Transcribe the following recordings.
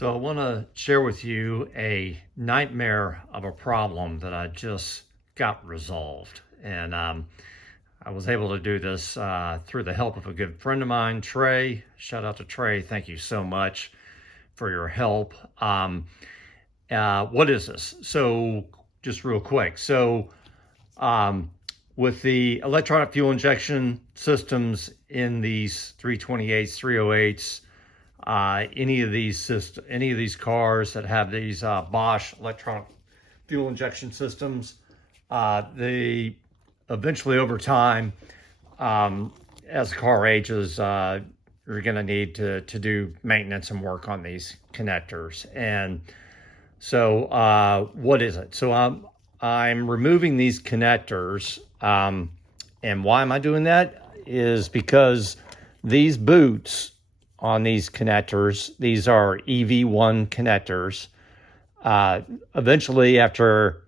So I want to share with you a nightmare of a problem that I just got resolved. And I was able to do this through the help of a good friend of mine, Trey. Shout out to Trey. Thank you so much for your help. What is this? So just real quick. Um, with the electronic fuel injection systems in these 328s, 308s, any of these cars that have these Bosch electronic fuel injection systems, they eventually over time, as the car ages, you're going to need to do maintenance and work on these connectors. And so, what is it? So I'm removing these connectors, and why am I doing that? Is because these boots on these connectors, these are EV1 connectors. Eventually, after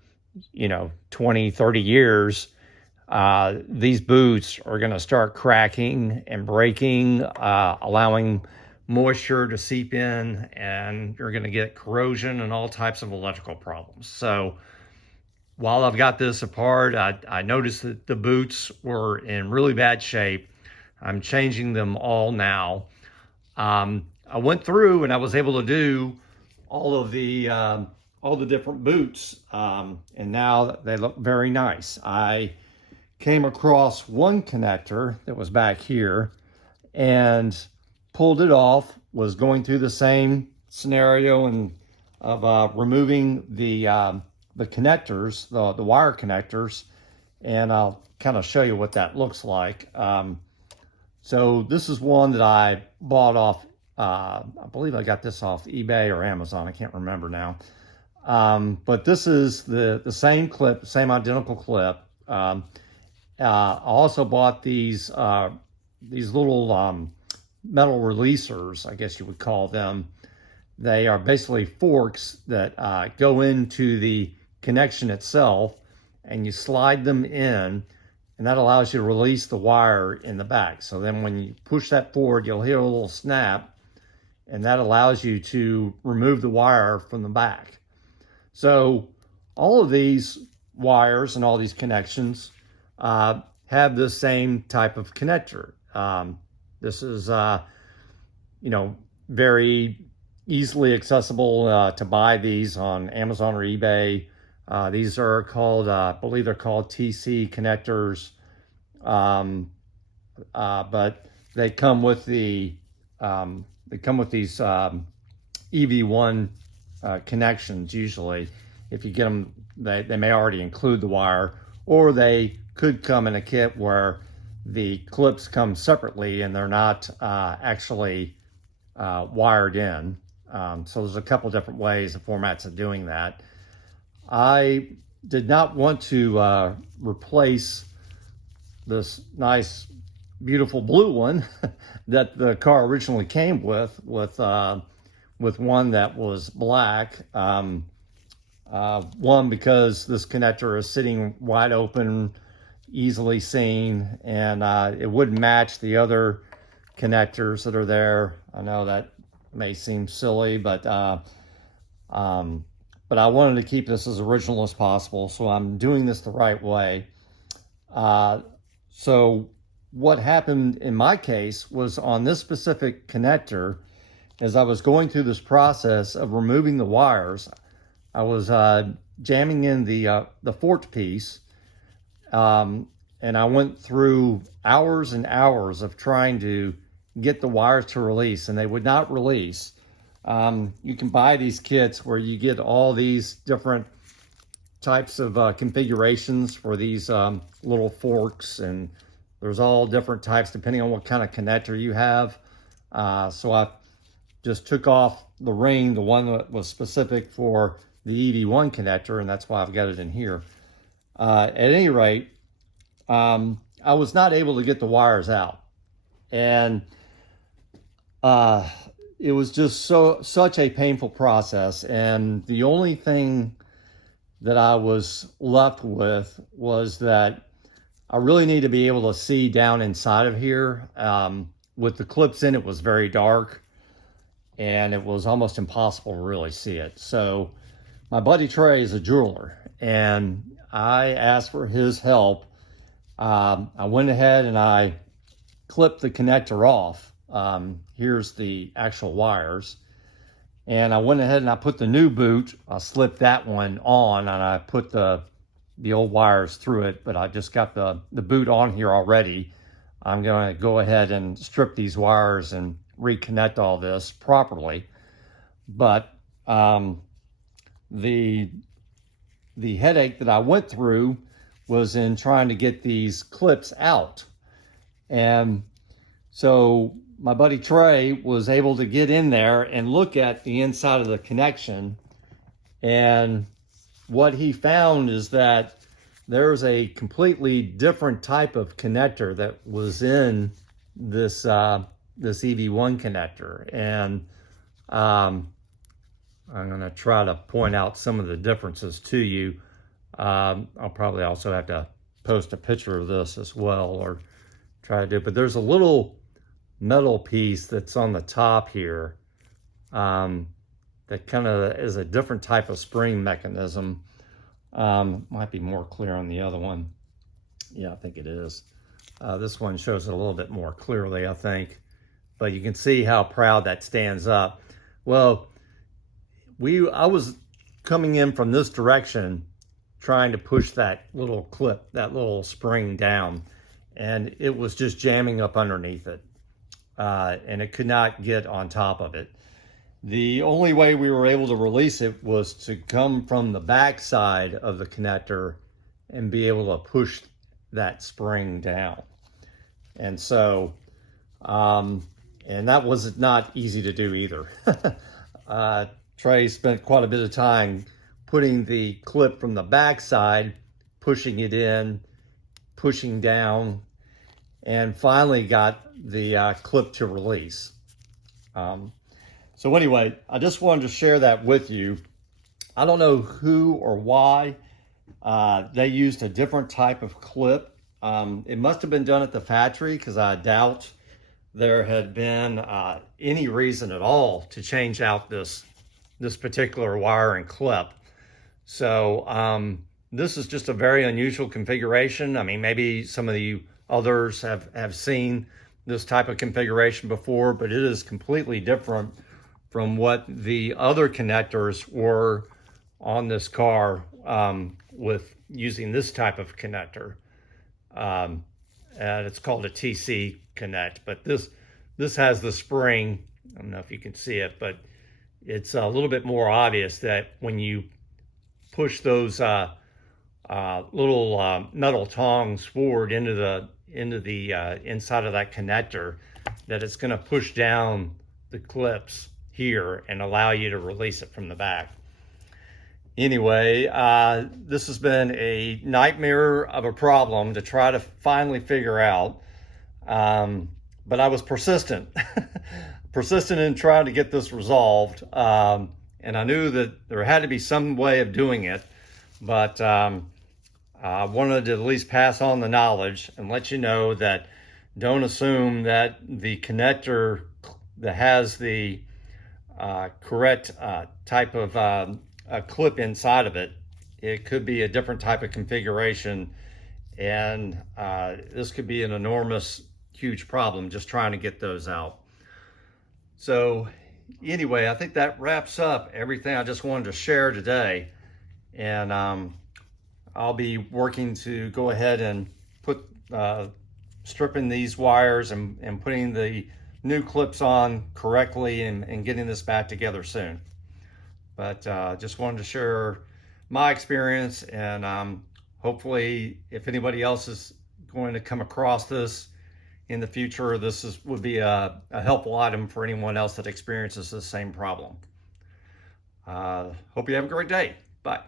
20, 30 years, these boots are going to start cracking and breaking, allowing moisture to seep in, and you're going to get corrosion and all types of electrical problems. So while I've got this apart, I noticed that the boots were in really bad shape. I'm changing them all now. I went through and I was able to do all the different boots, and now they look very nice. I came across one connector that was back here and pulled it off. Was going through the same scenario and of removing the connectors, the wire connectors, and I'll kind of show you what that looks like. So this is one that I bought off, I believe I got this off eBay or Amazon, I can't remember now. But this is the same clip, same identical clip. I also bought these little metal releasers, I guess you would call them. They are basically forks that go into the connection itself, and you slide them in, and that allows you to release the wire in the back. So then when you push that forward, you'll hear a little snap, and that allows you to remove the wire from the back. So all of these wires and all these connections have the same type of connector. This is, very easily accessible to buy these on Amazon or eBay. These are called, I believe they're called TC connectors, but they come with these EV1 connections. Usually, if you get them, they may already include the wire, or they could come in a kit where the clips come separately and they're not actually wired in. So there's a couple different ways and formats of doing that. I did not want to replace this nice, beautiful blue one that the car originally came with one that was black. One, because this connector is sitting wide open, easily seen, and it wouldn't match the other connectors that are there. I know that may seem silly, but I wanted to keep this as original as possible, so I'm doing this the right way. So what happened in my case was, on this specific connector, as I was going through this process of removing the wires, I was jamming in the fork piece, and I went through hours and hours of trying to get the wires to release, and they would not release. You can buy these kits where you get all these different types of configurations for these little forks, and there's all different types depending on what kind of connector you have. So I just took off the ring, the one that was specific for the EV1 connector, and that's why I've got it in here. At any rate, I was not able to get the wires out, and it was just such a painful process. And the only thing that I was left with was that I really need to be able to see down inside of here. With the clips in, it was very dark, and it was almost impossible to really see it. So my buddy Trey is a jeweler, and I asked for his help. I went ahead and I clipped the connector off. Here's the actual wires. And I went ahead and I put the new boot, I slipped that one on, and I put the old wires through it, but I just got the boot on here already. I'm going to go ahead and strip these wires and reconnect all this properly. But the headache that I went through was in trying to get these clips out. And so my buddy Trey was able to get in there and look at the inside of the connection. And what he found is that there's a completely different type of connector that was in this this EV1 connector. And I'm going to try to point out some of the differences to you. I'll probably also have to post a picture of this as well, or try to do it. But there's a little metal piece that's on the top here that kind of is a different type of spring mechanism. Might be more clear on the other one. Yeah, I think it is. This one shows it a little bit more clearly, I think. But you can see how proud that stands up. Well, I was coming in from this direction, trying to push that little clip, that little spring down, and it was just jamming up underneath it. And it could not get on top of it. The only way we were able to release it was to come from the back side of the connector and be able to push that spring down. And so, and that was not easy to do either. Trey spent quite a bit of time putting the clip from the back side, pushing it in, pushing down, and finally got the clip to release. So anyway, I just wanted to share that with you. I don't know who or why they used a different type of clip. It must have been done at the factory, because I doubt there had been any reason at all to change out this particular wire and clip. So this is just a very unusual configuration. I mean, maybe some of you others have seen this type of configuration before, but it is completely different from what the other connectors were on this car with using this type of connector. And it's called a TC Connect, but this has the spring. I don't know if you can see it, but it's a little bit more obvious that when you push those little metal tongs forward into the inside of that connector, that it's going to push down the clips here and allow you to release it from the back. Anyway, this has been a nightmare of a problem to try to finally figure out, but I was persistent persistent in trying to get this resolved, and I knew that there had to be some way of doing it, but I wanted to at least pass on the knowledge and let you know that don't assume that the connector that has the correct type of a clip inside of it. It could be a different type of configuration, and this could be an enormous, huge problem just trying to get those out. So anyway, I think that wraps up everything I just wanted to share today, and I'll be working to go ahead and put stripping these wires and putting the new clips on correctly and getting this back together soon. But just wanted to share my experience, and hopefully if anybody else is going to come across this in the future, this would be a helpful item for anyone else that experiences the same problem. Hope you have a great day. Bye.